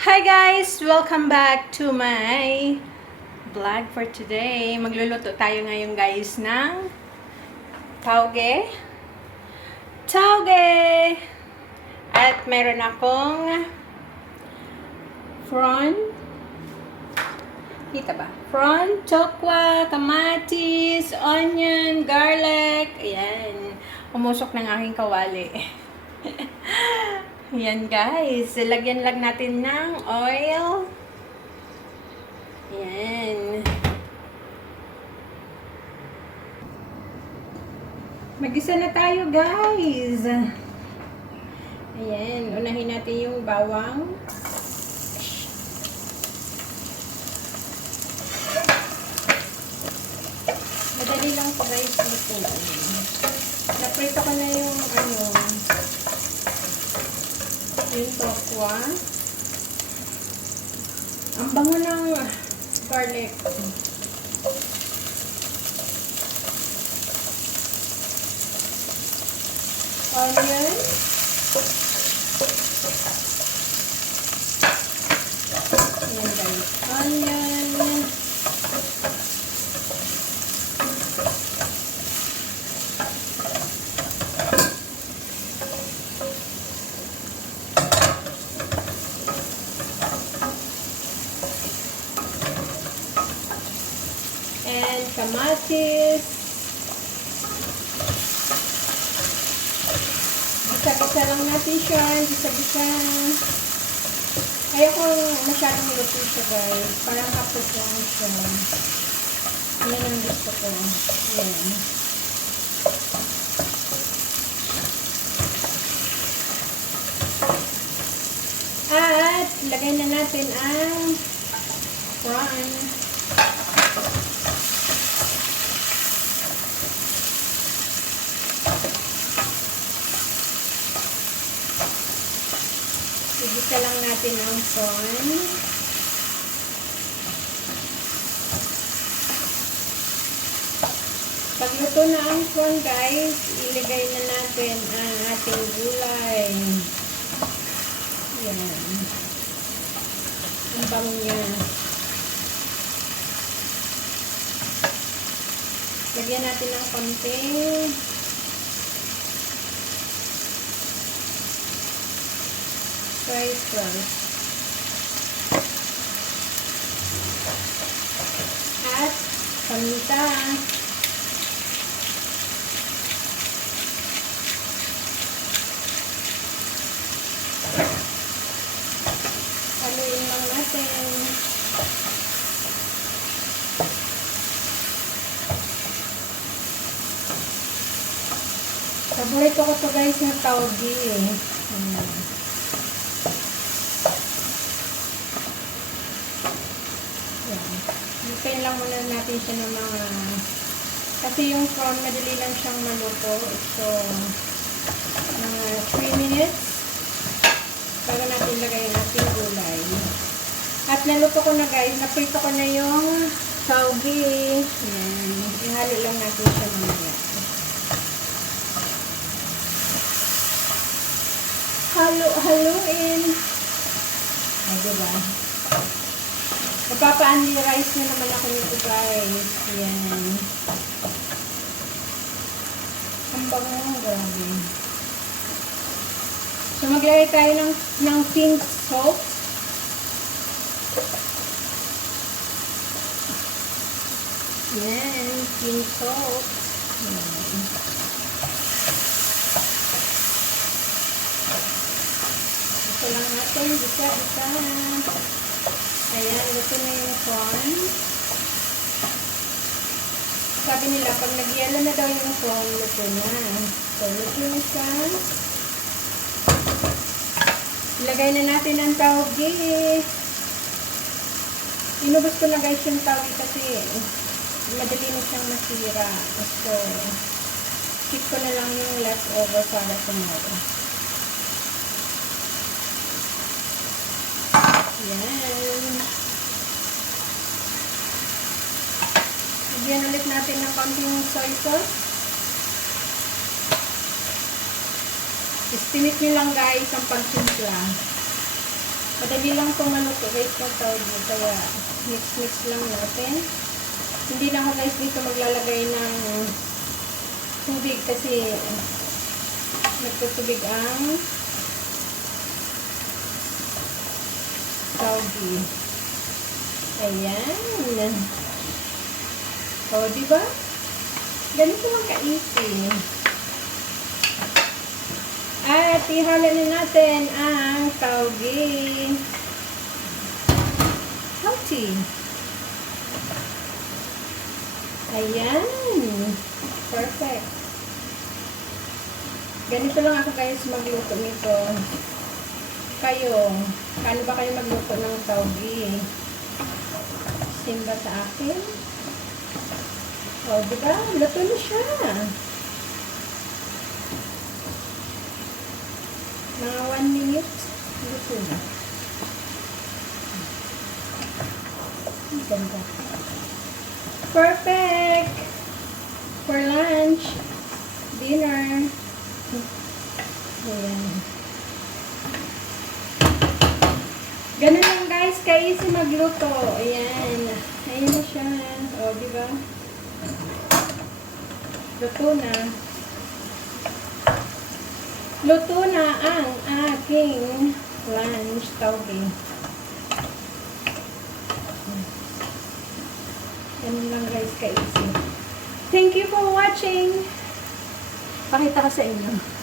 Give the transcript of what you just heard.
Hi guys! Welcome back to my vlog for today. Magluluto tayo ngayon guys ng tauge. Tauge! At meron akong prawn. Kita ba? Prawn, tokwa, kamatis, onion, garlic. Ayan. Umusok ng aking kawali. Yan guys, lagyan lang natin ng oil. Yan. Magisa na tayo guys. Ayan, unahin natin yung bawang. Madali lang po guys ito. Naprito ko na yung ano, yung tokwa. Ang bango ng garlic. Onion. Ayan guys. Onion. Kamatis. Bisa-bisa lang natin siya. Bisa-bisa. Ayoko masyadong luto siya guys. Parang kapos lang siya. Yan ang gusto ko. Yan. At lagay na natin ang prawn. Igisa lang natin ang prawn. Pag luto na ang prawn guys, iligay na natin ang ating gulay. Yan. Ang bango niya. Lagyan natin ng konting soy sauce. At paminta. Haluin lang natin. Paborito ko to guys na tawgi eh. Hmm. Yan. Lang muna natin siya ng mga... Kasi yung prawn, madali lang siyang maluto. So, mga 3 minutes. Bago natin lagay ang ating gulay. At naluto ko na guys, naprito ko na yung taugi. Yan. Ihalo lang natin siya mamaya. Halo-haloin. Ay, diba? Magpapa-unli-rice na naman ako nito guys. Ayan. Ang bango, grabe. So, maglagay tayo ng, ng pink salt. Yan, pink salt. Ayan. Ito lang natin, isa-isa. Ayan, luto na yung corn. Sabi nila, pag nag-yelo na daw yung corn, luto na. So, luto na siya. Ilagay na natin ang tawgi. Inubos ko na guys yung tawgi kasi madali na siyang masira. So, keep ko na lang yung leftover para tomorrow. Yan. Lagyan ulit natin ng konting soy sauce. Estimate nyo lang guys ang pagtimpla. Madali lang itong maluto guys ng tawgi. Kaya mix-mix lang natin. Hindi na ako guys dito maglalagay ng tubig kasi nagtutubig ang tawgi. Ayan. O, di ba? Ganito lang ka-easy. At ihalo na natin ang taugi. Healthy. Ayan. Perfect. Ganito lang ako guys magluto nito. Kayo, paano ba kayo magluto ng taugi? Simba sa akin? O, di ba? Luto na siya. Mga 1 minute, luto na. Ang ganda. Perfect! For lunch, dinner. Ayan. Ganun lang guys, ka-easy magluto. Ayan. Ayan na siya. O, di ba? Luto na. Luto na ang aking lunch tawgi. Ganun lang guys, ka-easy. Thank you for watching. Pakita ko sa inyo.